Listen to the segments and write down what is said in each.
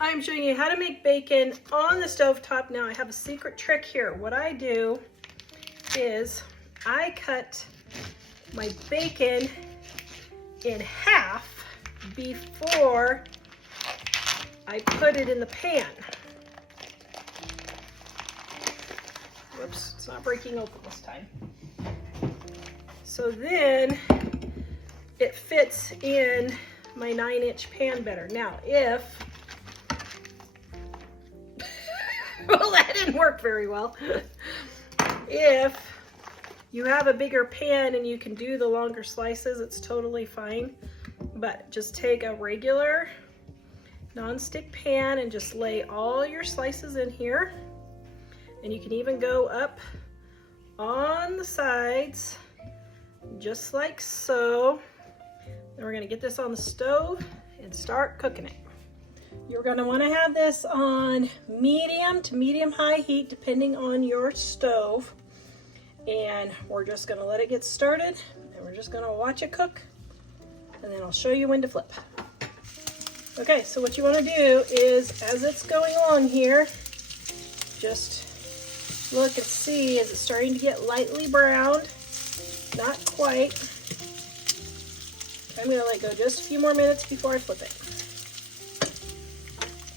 I'm showing you how to make bacon on the stovetop. Now I have a secret trick here. What I do is I cut my bacon in half before I put it in the pan. Whoops, it's not breaking open this time. So then it fits in my 9-inch pan better. Now if, well, that didn't work very well. If you have a bigger pan and you can do the longer slices, it's totally fine. But just take a regular non-stick pan and just lay all your slices in here. And you can even go up on the sides, just like so. Then we're gonna get this on the stove and start cooking it. You're gonna wanna have this on medium to medium-high heat, depending on your stove. And we're just gonna let it get started, and we're just gonna watch it cook, and then I'll show you when to flip. Okay, so what you wanna do is, as it's going on here, just look and see, is it starting to get lightly browned? Not quite. I'm gonna let it go just a few more minutes before I flip it.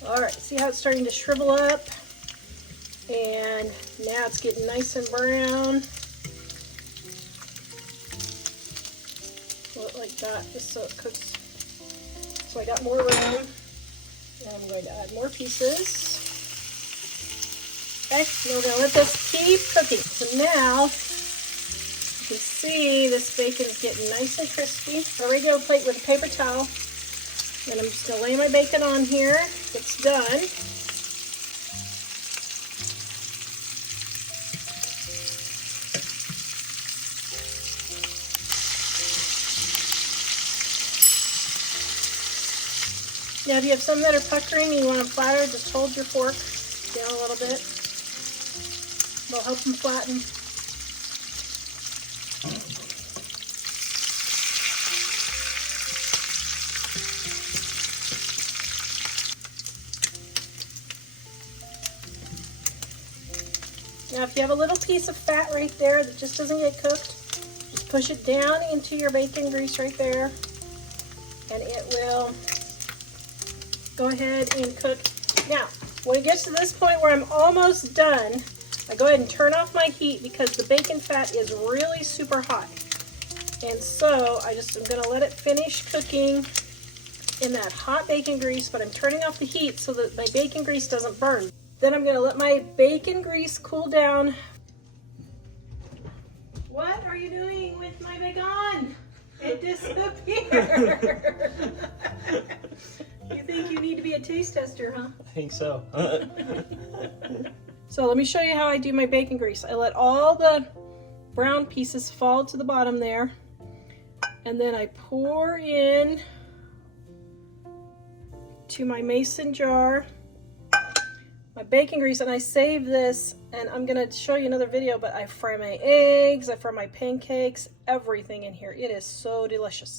All right, see how it's starting to shrivel up? And now it's getting nice and brown. Pull it like that, just so it cooks. So I got more room. And I'm going to add more pieces. Okay, and we're gonna let this keep cooking. So now, you can see this bacon is getting nice and crispy. A regular plate with a paper towel. And I'm just gonna lay my bacon on here. It's done. Now if you have some that are puckering and you want them flatter, just hold your fork down a little bit. It'll help them flatten. Now if you have a little piece of fat right there that just doesn't get cooked, just push it down into your bacon grease right there, and it will go ahead and cook. Now, when it gets to this point where I'm almost done, I go ahead and turn off my heat because the bacon fat is really super hot. And so I just am gonna let it finish cooking in that hot bacon grease, but I'm turning off the heat so that my bacon grease doesn't burn. Then I'm gonna let my bacon grease cool down. What are you doing with my bacon? It disappeared. You think you need to be a taste tester, huh? I think so. So let me show you how I do my bacon grease. I let all the brown pieces fall to the bottom there, and then I pour in to my mason jar my bacon grease, and I save this, and I'm gonna show you another video, but I fry my eggs, I fry my pancakes, everything in here. It is so delicious.